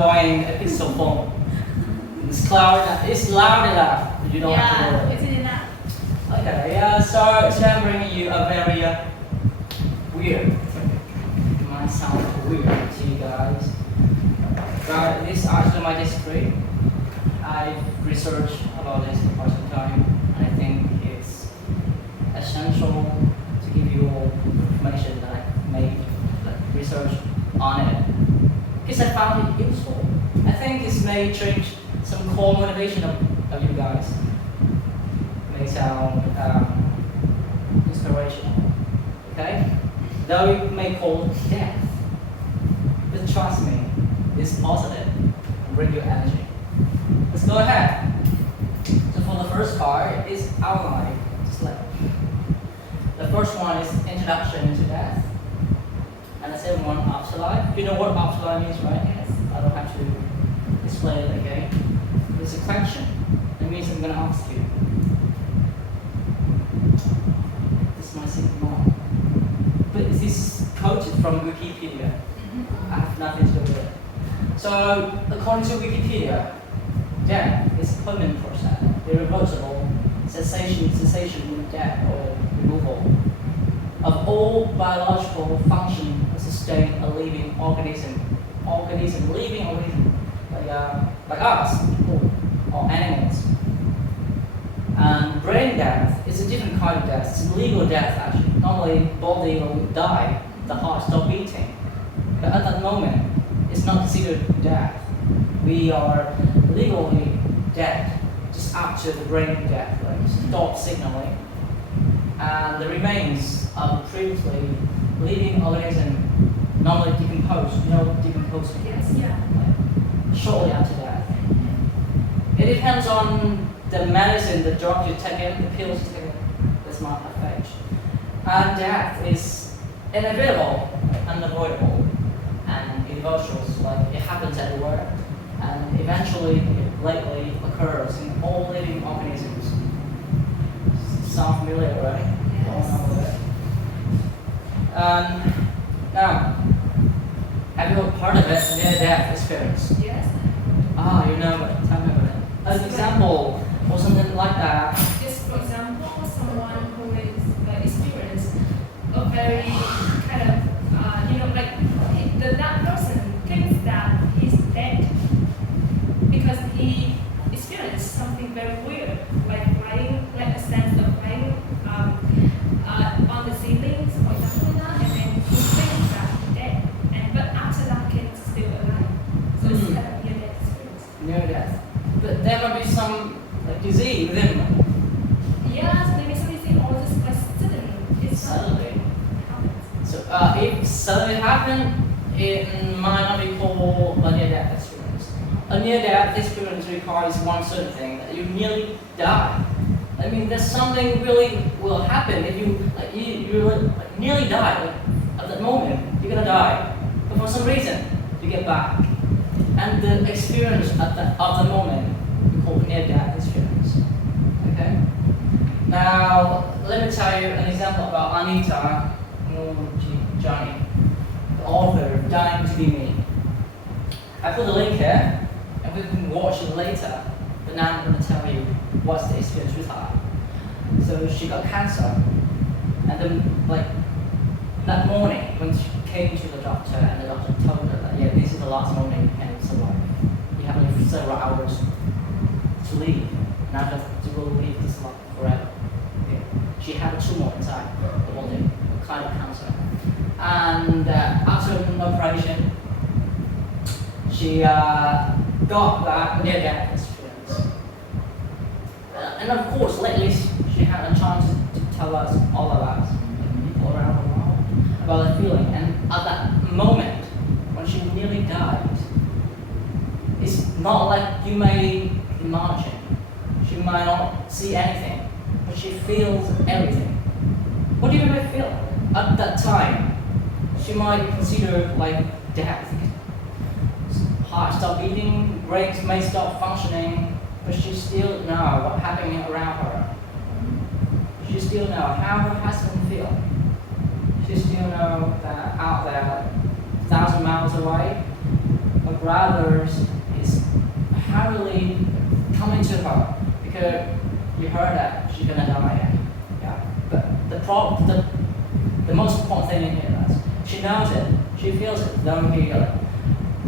buying a piece of phone. It's loud enough. You don't have to worry. It's enough. Okay, so I'm bringing you a very weird topic. It might sound weird to you guys, but this is actually my discipline. I've researched about this for quite some time, and I think it's essential to give you all the information that I've made, research on it, because I found it useful. I think this may change some core motivation of you guys. May sound inspirational, okay? Though it may call death, but trust me, it's positive and bring you energy. Let's go ahead. So for the first part is outline. The first one is introduction to death, and the second one afterlife. You know what afterlife means, right? Yes. I don't have to explain it again. It's a question. That means I'm going to ask you. This might seem wrong, but this is quoted from Wikipedia. I have nothing to do with it. So, according to Wikipedia, death is a permanent process, irreversible cessation of death or removal of all biological function to sustain a living organism, like us, people, or animals. And brain death is a different kind of death. It's a legal death actually. Normally, body will die, the heart stops beating. But at that moment, it's not considered death. We are legally dead just after the brain death, like stop signaling. And the remains of previously living organism normally decompose. You know decomposing? Yes, yeah. Shortly after death. It depends on the medicine, the drug you take in, the pills you take in, does not affect. And death is inevitable, unavoidable, and irreversible. Like it happens everywhere, and eventually it lately occurs in all living organisms. Sound familiar, right? Yes. Now, have you heard part of it, near-death experience? Yes. You know it. Tell me about it. As an example, or something like that. Just for example, someone who is experienced a very kind of, that person thinks that he's dead because he experienced something very weird, like flying, like a sense of flying on the ceilings, for example, and then he thinks that he's dead, but after that, he's still alive. So it's kind of near-death experience. Near-death. But there might be some disease within them. Yes, maybe something or just like Suddenly. happens. So if suddenly happen, it might not be called a near-death experience. A near-death experience requires one certain thing, that you nearly die. I mean, there's something really will happen if you nearly die. At that moment, you're gonna die, but for some reason, you get back. And the experience of the moment we call near-death experience. Okay. Now, let me tell you an example about Anita Johnny, the author of Dying to Be Me. I put the link here, and we can watch it later. But now I'm going to tell you what's the experience with her. So she got cancer, and then that morning when she came to the doctor, and the doctor told her that this is the last morning you can survive. You have only several hours to live, and after you will live this life forever. Okay. She had a tumor inside the body, a kind of cancer, and after an operation, she got that near-death experience. And of course, lately she had a chance to tell us all of us, people around the world, about the feeling. And at that moment, when she nearly died, it's not like you may imagine. She might not see anything, but she feels everything. What do you really feel? At that time, she might consider like death. Heart stop beating, brains may stop functioning, but she still knows what's happening around her. She still knows how her husband feels. She still knows that out there, 1,000 miles away, a brothers is hurriedly coming to her because you heard that she's gonna die. Yeah. But the most important thing in here is she knows it, she feels it, don't feel it.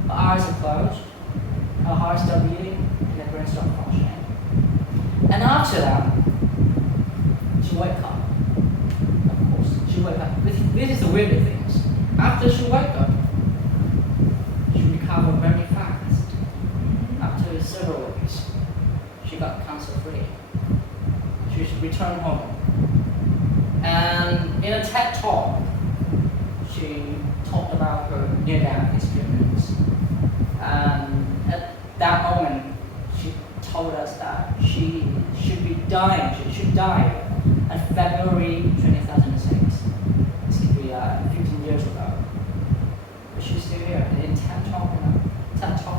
Her eyes are closed, her heart still beating, and her brain stops functioning. And after that, she wakes up. Of course, she wakes up. This is the weird thing. After she wakes up, she recovered very fast. After several weeks, she got cancer free. She returned home. And in a TED talk, she talked about her near-death experience. And at that moment, she told us that she should be dying. She should die on February 2006. This could be 15 years ago. But she's still here. And in TED talk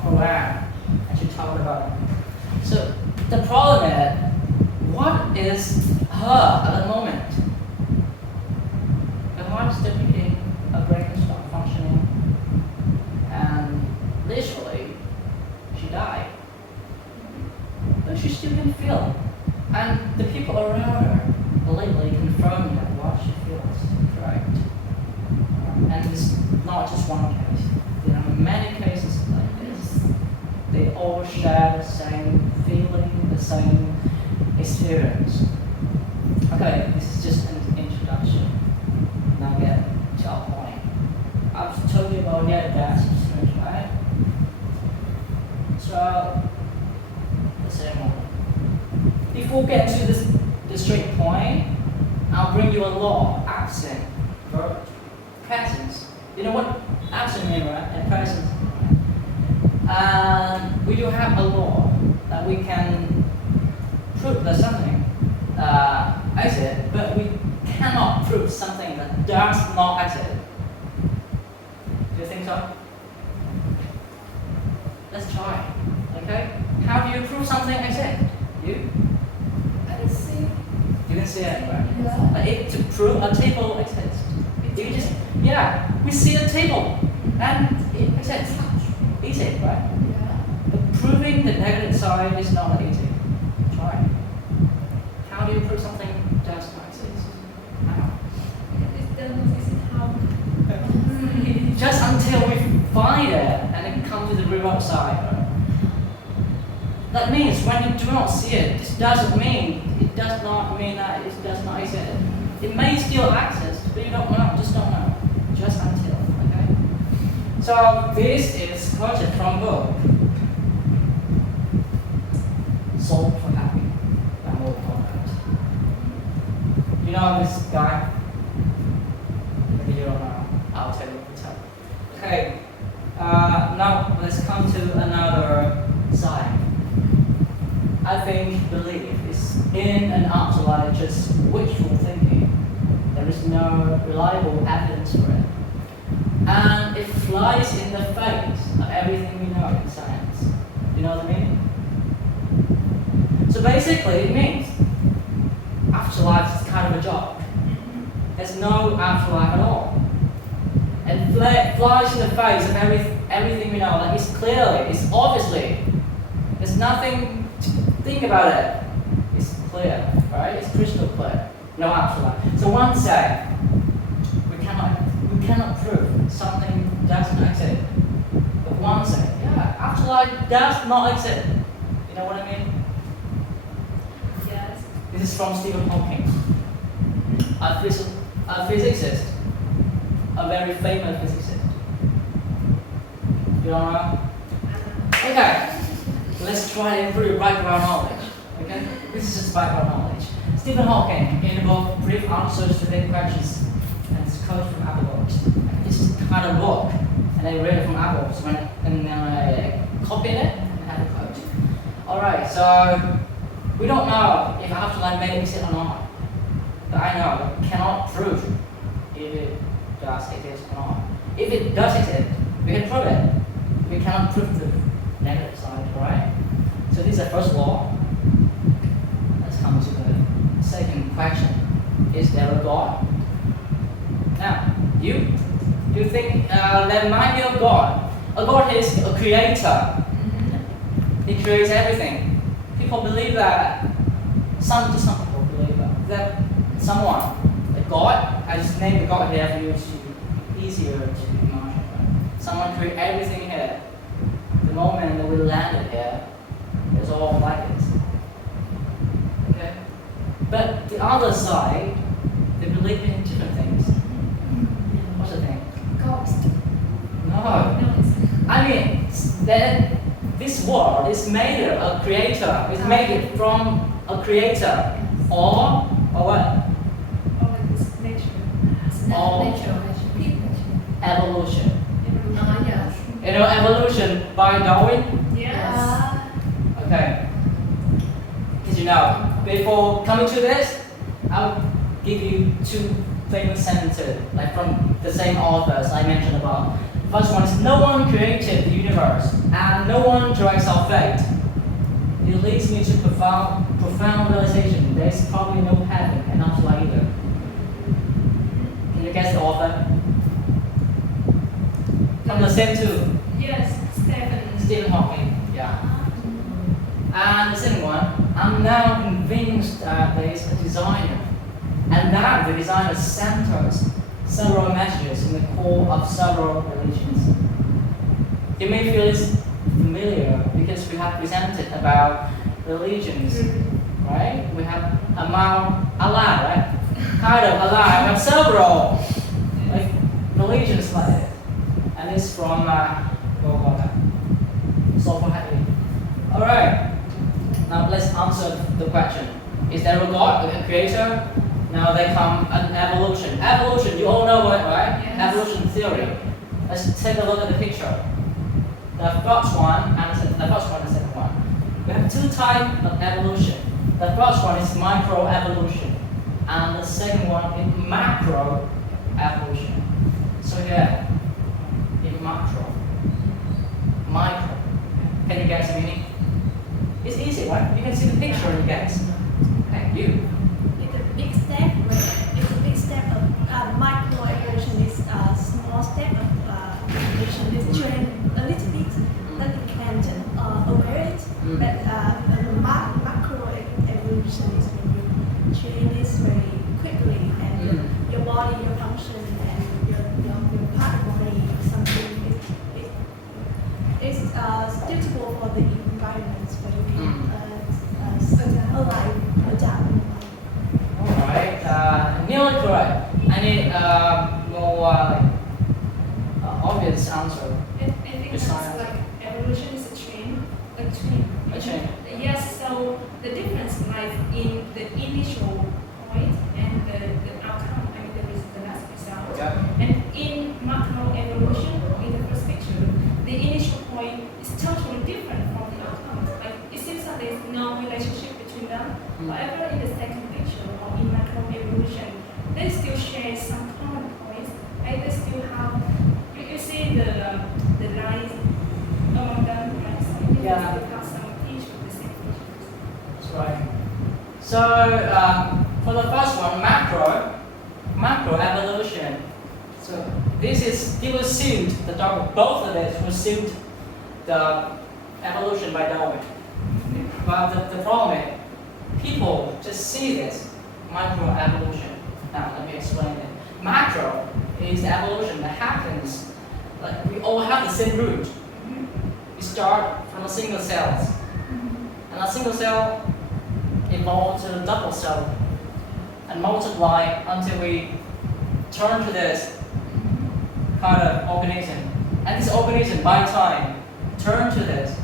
around, and she talked about it. So the problem is, what is her at the moment? Her heart is still beating, her brain is not functioning, and literally, she died. But she still can feel. And the people around her lately confirmed that what she feels is correct. And it's not just one case. There are many cases like this. They all share the same feeling, the same experience. Okay, this is just an introduction. Now get to our point. I've told you about near-death experience, right? So, the same one. Before we get to the straight point, I'll bring you a law, absent, verb, presence. You know what absent means, right? And presence. And we do have a law that we can prove that something exists, but we cannot prove something that does not exist. Do you think so? Let's try. Okay? How do you prove something exists? You? I can see. You can see it, right? Yeah. Like to prove a table exists. We see a table and it exists. Easy, right? Yeah. But proving the negative side is not easy. Try. How do you prove something does not exist? How? It doesn't exist how. Just until we find it and it comes to the remote side. Right? That means when you do not see it, this doesn't mean, it does not mean that it does not exist. It may still exist, but you don't know, just don't know. Just until, okay? So this is quoted from book. Solved for Happy by Will Conrad. You know this guy? Maybe you don't know. I'll tell you later. Okay. Now let's come to another side. I think belief is in and afterlife just wishful thinking. There is no reliable evidence for it. And it flies in the face of everything we know in science. You know what I mean? So basically it means afterlife is kind of a joke. There's no afterlife at all. And flies in the face of everything we know. Like it's clearly, it's obviously, there's nothing to think about it. It's clear, right? It's crystal clear. No afterlife. So one say, we cannot prove something does not exist. But one say, yeah, afterlife does not exist. You know what I mean? Yes. This is from Stephen Hawking, a physicist, a very famous physicist. You don't know? Okay, let's try to improve background knowledge. Okay, this is just background knowledge. Stephen Hawking, in the book Brief Answers to Big Questions, and it's quote from Apple Books. This is the kind of book, and I read it from Apple Books, and then I copied it and had a quote. Alright, so we don't know if afterlife may exist or not, but I know we cannot prove if it does exist or not. If it does exist, we can prove it. We cannot prove the negative side, alright? So this is the first law. Let's come to the second question. Is there a God? Now, you think there might be a God, A God is a creator. He creates everything. People believe that, some people believe that someone, a God, I just named the God here for you to easier to imagine. Someone created everything here. The moment that we landed here, it's all like this. Okay? But the other side, they believe in different things. What's the thing? Ghost. No. No, it's I mean, that this world is made of a creator. It's made from a creator. Or what? all of this nature. It's not All- nature, people. Evolution. Yes. You know evolution by Darwin? Yes. Okay. As you know, before coming to this, I'll give you two famous sentences, like from the same authors I mentioned above. First one is, no one created the universe, and no one directs our fate. It leads me to profound realization. There's probably no heaven and afterlife either. Can you guess the author? From the same two, Yes, Stephen Hawking. Yeah. And the second one, I'm now convinced that there is a designer, and that the designer centers several messages in the core of several religions. You may feel it's familiar because we have presented about religions, right? We have about Allah, right? Kind of Allah. We have several like religions like it, and it's from All right. Now let's answer the question: is there a God, a creator? Now they come an evolution. Evolution, you all know it, right? Yes. Evolution theory. Let's take a look at the picture. The first one and the second one. We have two types of evolution. The first one is microevolution, and the second one is macroevolution. So here, in micro. Can you guess the meaning? It's easy, right? You can see the picture and you guess. Okay, you. It's a big step. It's a big step of microevolution. Is a small step of evolution. It's trained a little bit that you can aware it. But macroevolution is when you train this very quickly and your body, your function, and your part of body, something is suitable for the environment where you can adapt. Alright, nearly correct. I need more obvious answer. I think that's like evolution is a chain. A chain. Yes, so the difference lies in the initial point and the outcome, I mean the last result. Okay. And in macroevolution, in the first picture, the initial point is totally different from the outcome. Like it seems like there's no relationship between them. However, in the second picture or in macroevolution, they still share some common points. Like they still have, you see the lines among them, right? So it Yeah. still have some each of the same features. That's right. So for the first one, macroevolution. So this is it was assumed both of it was assumed the evolution by Darwin. But the problem is people just see this microevolution. Now let me explain it. Macro is the evolution that happens like we all have the same root. We start from a single cell. And a single cell evolves to a double cell and multiply until we turn to this kind of organism. And this organism, by time, turn to this.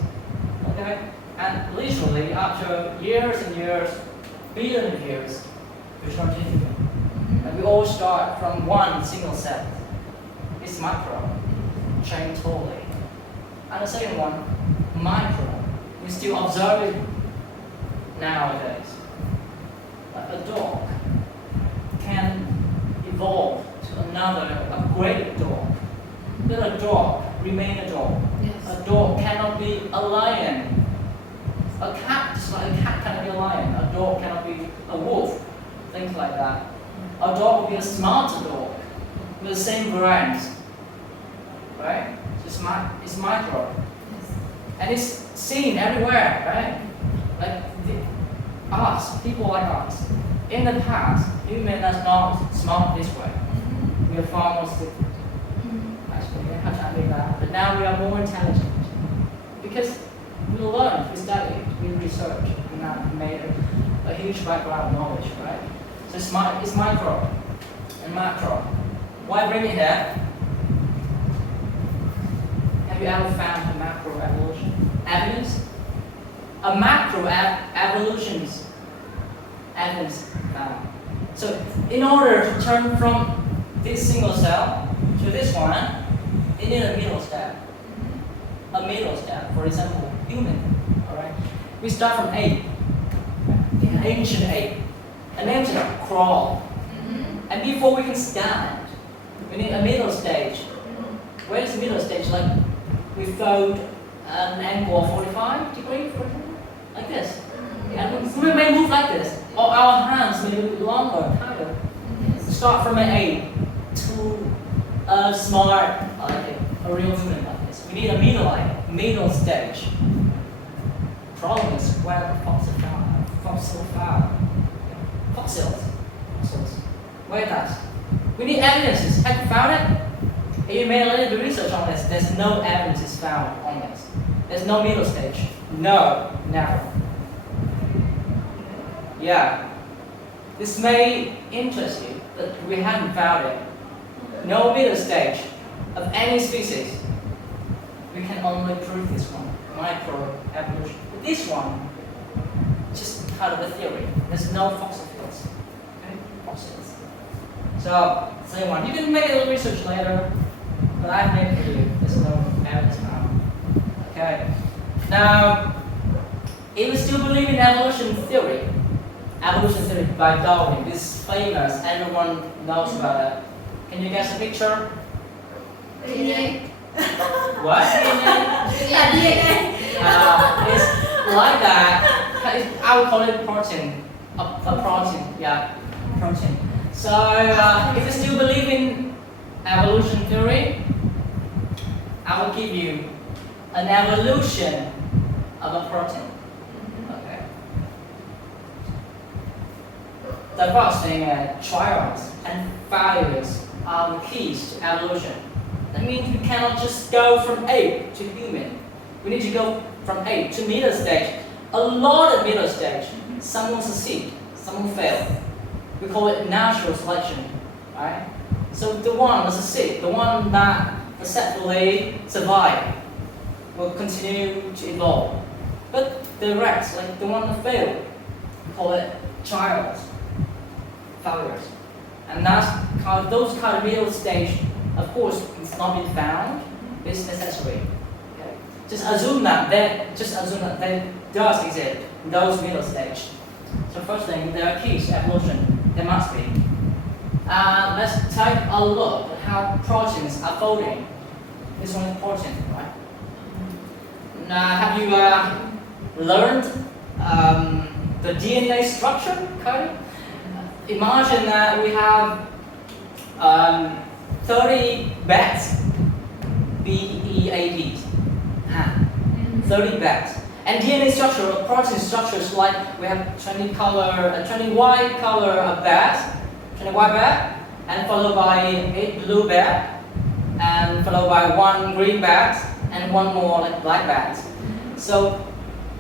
Okay? And literally, after years and years, billions of years, we turn to human. And we all start from one single cell. It's macro, chain totally. And the second one, micro. We still observe it nowadays. Like a dog can evolve to a great dog. Then a dog remain a dog. Yes. A dog cannot be a lion. A cat, just like a cat cannot be a lion. A dog cannot be a wolf. Things like that. A dog will be a smarter dog with the same variants. Right? Just It's micro. And it's seen everywhere, right? Like us, people like us. In the past, human is not smart this way. We are far more stupid. Actually, we have to admit that. But now we are more intelligent. Because we learned, we studied, we researched, and that made a huge background knowledge, right? So it's micro and macro. Why bring it here? Have you ever found a macro evolution? Evidence? A macro evolution's evidence found. So in order to turn from this single cell to this one, you need a middle step. A middle step, for example, human. Alright? We start from ape. An ancient ape. An ancient crawl. And before we can stand, we need a middle stage. Where is the middle stage? Like we fold an angle of 45 degrees, for example, like this. And we may move like this, or our hands may be longer, kind of. Start from an ape to a smart, like a real human like this. We need a middle stage. Problem is where the fossils. Where that? We need evidences. Have you found it? You made a little bit of research on this. There's no evidences found on this. There's no middle stage. No, never. Yeah. This may interest you, but we haven't found it. No middle stage of any species. We can only prove this one, microevolution. But this one, just kind of a theory. There's no fossil fuels. Okay? Fossils. So, same one. You can make a little research later, but I've made it for you. There's no evidence found. Okay. Now, if you still believe in evolution theory by Darwin, this is famous, everyone knows about it. Can you guess a picture? DNA. What? DNA. It's like that. I would call it protein. A protein, yeah, protein. So, if you still believe in evolution theory, I will give you an evolution of a protein. Okay. The first thing, trials and failures are the keys to evolution. That means we cannot just go from ape to human. We need to go from ape to middle stage. A lot of middle stage. Some will succeed, some will fail. We call it natural selection, right? So the one that succeeds, the one that successfully survive, will continue to evolve. But the rest, like the one that failed, we call it trials, failures. And that's those kind of middle stage, of course, it's not been found. It's necessary. Okay? Just assume that there does exist those middle stage. So first thing, there are keys to evolution. There must be. Let's take a look at how proteins are folding. This one is protein, right? Now, have you learned the DNA structure? Okay. Imagine that we have 30 beds, B-E-A-D, 30 beds. And DNA structure or protein structure is like we have 20 white color of beds, 20 white bed, and followed by 8 blue bed, and followed by 1 green bed, and 1 more like black bed. So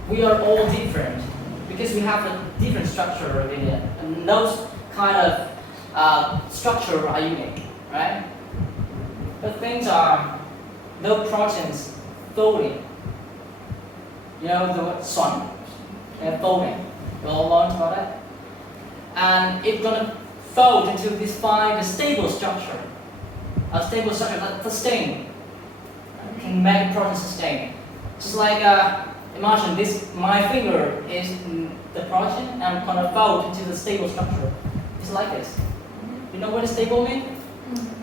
we are all different because we have a different structure in it, and those kind of structure are unique, right? The things are no proteins folding. You know the word sun, they're folding. We all learned about it. And it's gonna fold until we find a stable structure. A stable structure that sustain. Can make protein sustain. Just like imagine this, my finger is the protein and I'm gonna fold into the stable structure. It's like this. You know what a stable means?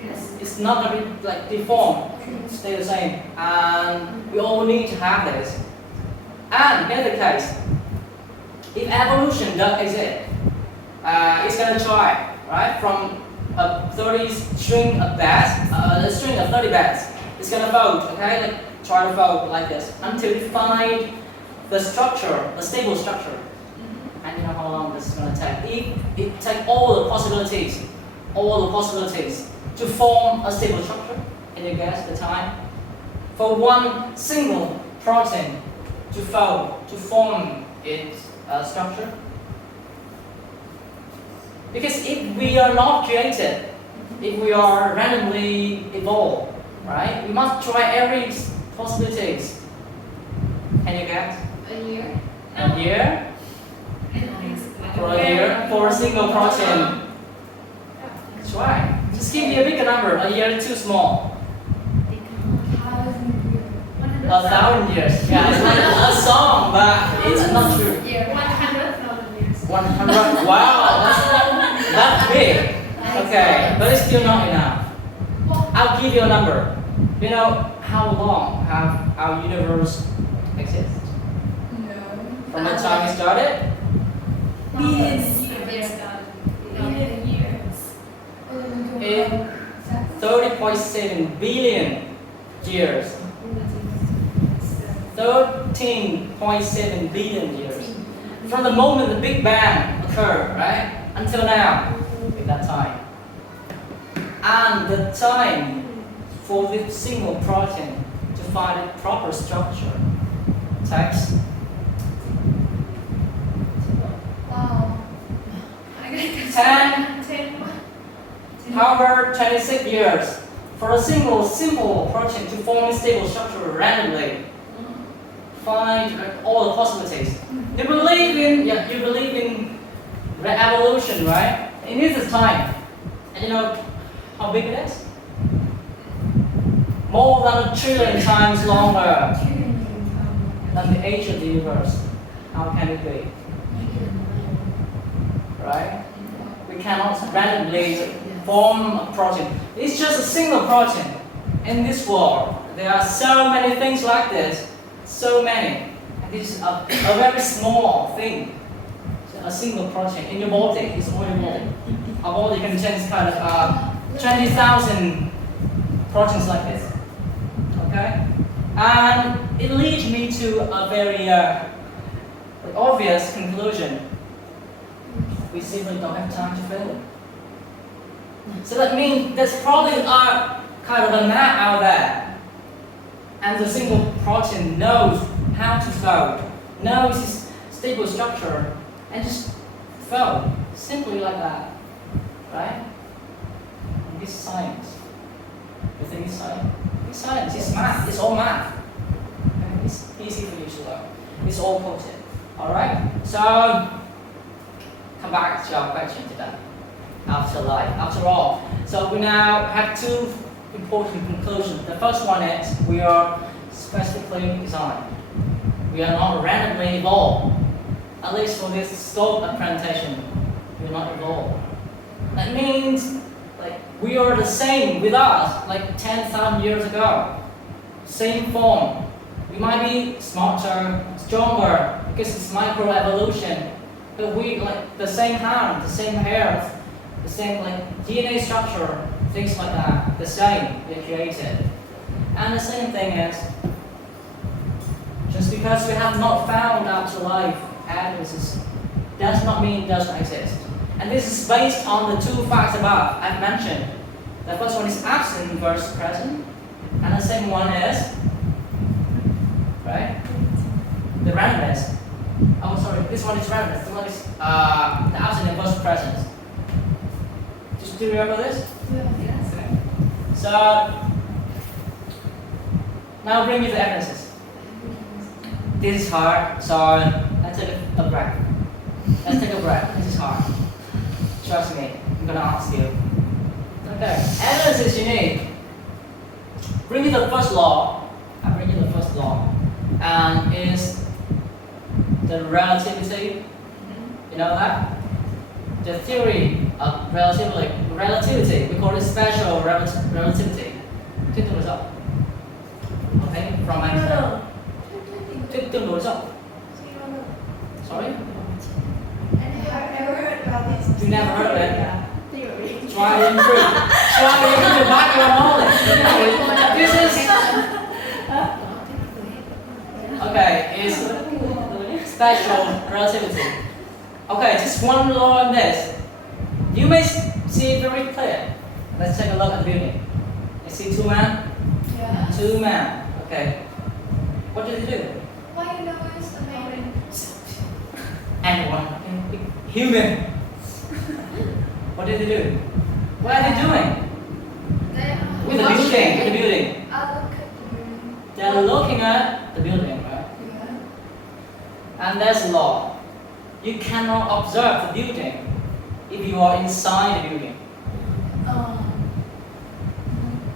Yes. It's not gonna be like deformed, stay the same. And we all need to have this. And in the case, if evolution does exist, it's gonna try, right? From a 30 string of bats, a string of 30 bats, it's gonna fold, okay? Like try to fold like this until you find the structure, the stable structure. And you know how long this is gonna take. It takes all the possibilities to form a stable structure. Can you guess the time? For one single protein to fold, to form its structure. Because if we are not created, if we are randomly evolved, right? We must try every possibilities. Can you guess? A year? A year? For a year? For a single protein? Try. Just give me a bigger number. A year too small. 1,000 years. Yeah, it's like a song, but it's not true. 100,000 years. 100. Wow, that's big. Okay, but it's still not enough. I'll give you a number. You know how long have our universe exist? No. From the time it started? Billions. In 30.7 billion years. 13.7 billion years. From the moment the Big Bang occurred, right? Until now, at that time. And the time for this single protein to find a proper structure takes Wow. 10 however 26 years for a single simple protein to form a stable structure randomly. Find all the possibilities. You believe in evolution, right? It needs its time. And you know how big it is? More than 1 trillion times longer than the age of the universe. How can it be? Right? We cannot randomly form a protein. It's just a single protein. In this world, there are so many things like this. So many. And this is a very small thing. A single protein in your body. It's all your body. Our body contains kind of 20,000 proteins like this. Okay? And it leads me to a very obvious conclusion. We simply don't have time to fail. So that means there's probably a kind of a map out there. And the single protein knows how to fold, knows its stable structure, and just fold. Simply like that. Right? And this is science. You think it's science? It's science, it's math, it's all math. And it's easy for you to learn. It's all potent. Alright? So come back to our question today. Afterlife, after all. So we now have two important conclusions. The first one is we are specifically designed. We are not randomly evolved. At least for this scope of presentation, we are not evolved. That means like we are the same with us like 10,000 years ago. Same form. We might be smarter, stronger because it's microevolution. But we like the same hand, the same hair, the same like DNA structure, things like that. The same, they're created. And the same thing is, just because we have not found afterlife evidences does not mean it doesn't exist. And this is based on the two facts above I've mentioned. The first one is absent versus present, and the second one is, right? The randomness. Oh, sorry, this one is randomness. This one is the absent versus present. Do you remember this? Yes. So now bring me the evidences. This is hard, so let's take a break. Let's take a break. This is hard. Trust me, I'm gonna ask you. Okay, evidences you need. Bring me the first law. I bring you the first law, and is the relativity. You know that? The theory of relativity. We call it special relativity. Tiếp tục rộng. Okay, from Einstein. Tương đối rộng. Sorry? I've never heard about this. You never heard of it? Theory. Try to improve. Try to improve your background knowledge. This is okay. It's special relativity. Okay, just one law on this. You may see it very clear. Let's take a look at the building. You see two men? Yes. Two men. Okay. What did they do? Why you know it's amazing? Anyone. Human. What did they do? What are they doing? They are With the building. With the building. I look at the building. They're looking at the building, right? Yeah. And there's a law. You cannot observe the building if you are inside the building,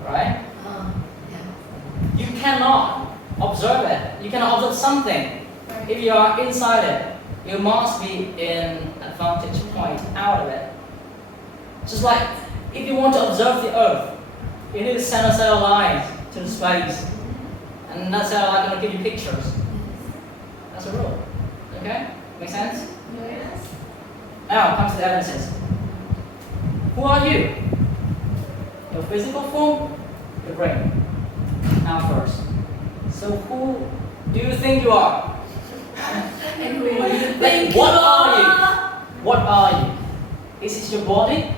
right? Yeah. You cannot observe it. You cannot observe something if you are inside it. You must be in a vantage point out of it. Just like if you want to observe the Earth, you need to send a satellite to the space, and that satellite is going to give you pictures. That's a rule. Okay? Make sense? Yes. Now comes the evidences. Who are you? Your physical form, your brain. Now first. So who do you think you are? And who do you think What you are you? What are you? Is it your body?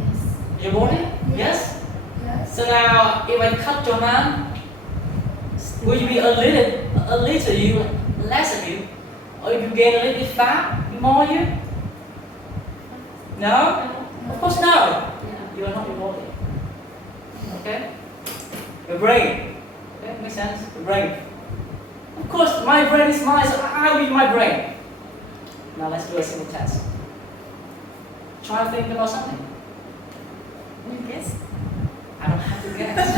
Yes. Your body? Yes? Yes. So now if I cut your hand, will you be a little you, less of you? Or if you gain a little bit fat, more you? No? Of course no. You are not your body. Okay? Your brain. Okay, makes sense? Your brain. Of course, my brain is mine, so I will be my brain. Now let's do a simple test. Try to think about something. You guess? I don't have to guess.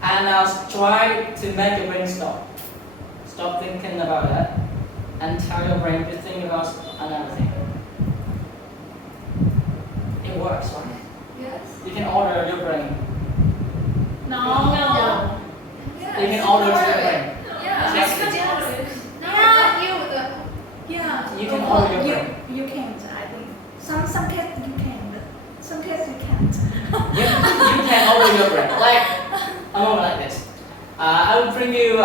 And now try to make your brain stop. Stop thinking about that and tell your brain to think about another thing. It works, right? Yes. You can order your brain. No. Yes. You can order your brain. Yeah. Yes. I could order it. No, Yeah. not you. Yeah. You can order your brain. You can't, I think. Some cases you can, but some cases you can't. You can order your brain. Like a moment like this. I will bring you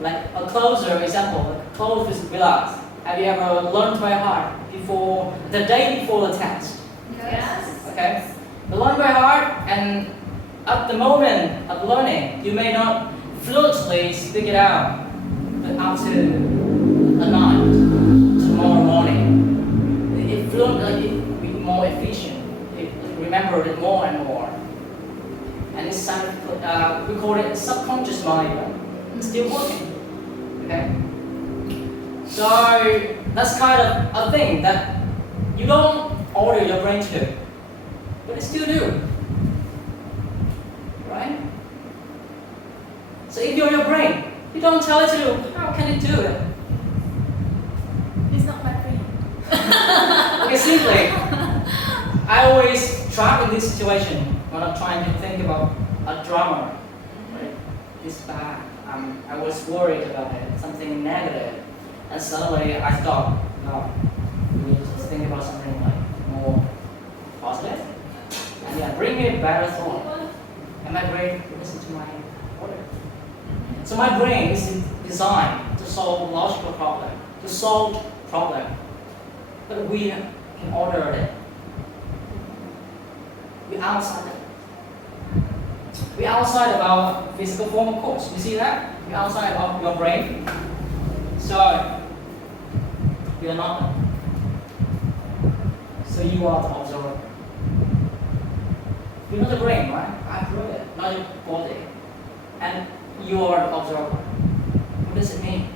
like a closer example. Like close with us. Have you ever learned by heart before the day before the test? Yes. Okay? You learn by heart, and at the moment of learning, you may not fluently speak it out, but after a night, tomorrow morning, it fluent, like it be more efficient. You remember it more and more. And it's we call it subconscious mind, but it's still working. Okay? So that's kind of a thing that you don't order your brain to, but it still do. Right? So if you're your brain, you don't tell it to do, how can it do it? It's not my brain. Okay, simply, I always trap in this situation when I'm trying to think about a drama. Right? This bad. I was worried about it, something negative. And suddenly I thought, no, we need to think about something like more positive. And yeah, bring me a better thought. And my brain listen to my order. So my brain is designed to solve logical problem, to solve problem. But we can order it. We're outside it. We're outside of our physical form, of course. You see that? We're outside of your brain. So you are not. So you are the observer. You know the brain, right? I proved it, not your body. And you are the observer. What does it mean?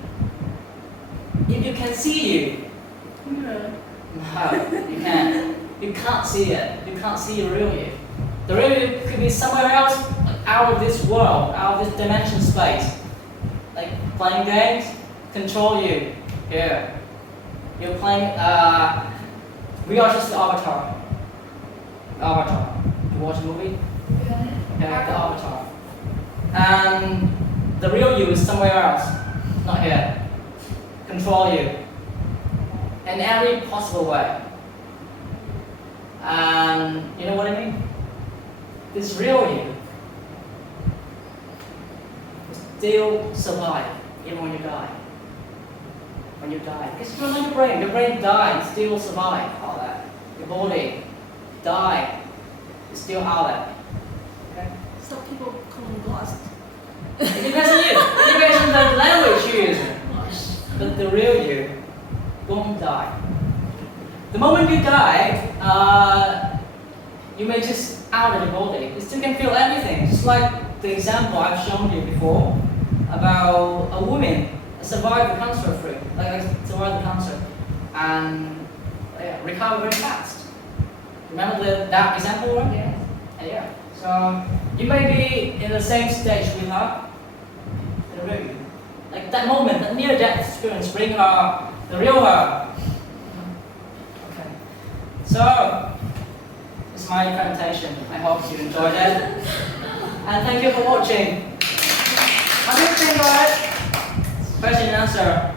If you can see you, no, you can't. You can't see it. You can't see the real you. The real you could be somewhere else, like out of this world, out of this dimension space. Like playing games, control you. Here. You're playing, we are just the avatar. Avatar. You watch a movie? Yeah. Okay, the avatar. And the real you is somewhere else, not here. Control you in every possible way. And you know what I mean? this real you still survive even when you die. When you die. Because you're like your brain died, still survive all that. Your body died, it's still out there. Okay? So people call them ghosts. It depends on you. It depends on the language you use. But the real you won't die. The moment you die, you may just out of the body. You still can feel everything. Just like the example I've shown you before about a woman survived the cancer free, survived the cancer and recover very fast. Remember that example, right? Yes. Yeah. So you may be in the same stage with her, the real you. Like that moment, that near-death experience, bring her, the real her. Okay. So it's my presentation. I hope you enjoyed it, and thank you for watching. What do you think about it? Question and answer.